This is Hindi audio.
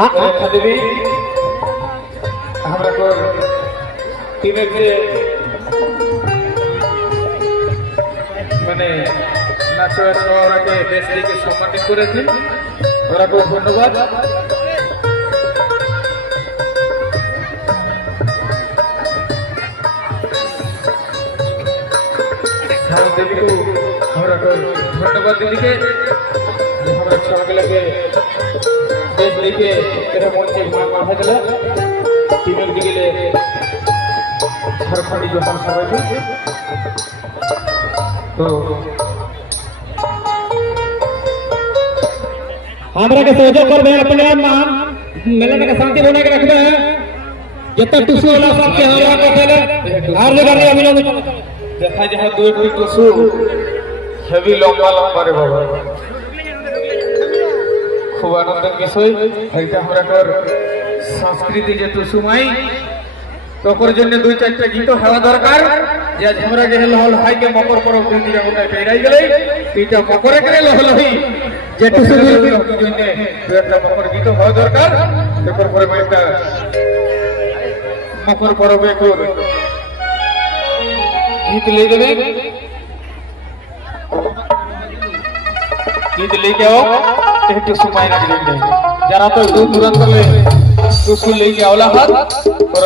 रेखा देवी हमरा को टीमेर के মানে নাচের ওরাকে দেশ থেকে সম্মানিত করেছে ওরাকে ধন্যবাদ। देवी को हमरा को धन्यवाद दीदी के हमरा सबाके लगे देश दिके एरा मंचे माथा दिला टीमेर दिके झारखंडी जहां सबाई तो हमरा के सहयोग करबे अपने नाम मेला के शांति बना के रखबे जब तक टुसु वाला सबके हमरा को खेले हार ले करने अभिनंदन देखा जहाँ दो एक टुसु हेवी लंबा लंबा रे बाबा खूब आनंद विषय এইটা আমরা কর সংস্কৃতি যে টুসু মাই তকর জন্য দুই চারটা গীত হওয়া দরকার যে আমরা যে হল হাই के মকর পরব দিন দিরা গোটাই পেরাই গেলে এইটা মকরে করে লহল হই যে টুসু জন্য দুই একটা মকর গীত হওয়া দরকার তকর পরে একটা মকর পরবে কর गीत ले देवे गीत लेके आओ एक टुसु मायना के जरा तो दूर तुरंत ले टुसु लेके आवला हाथ और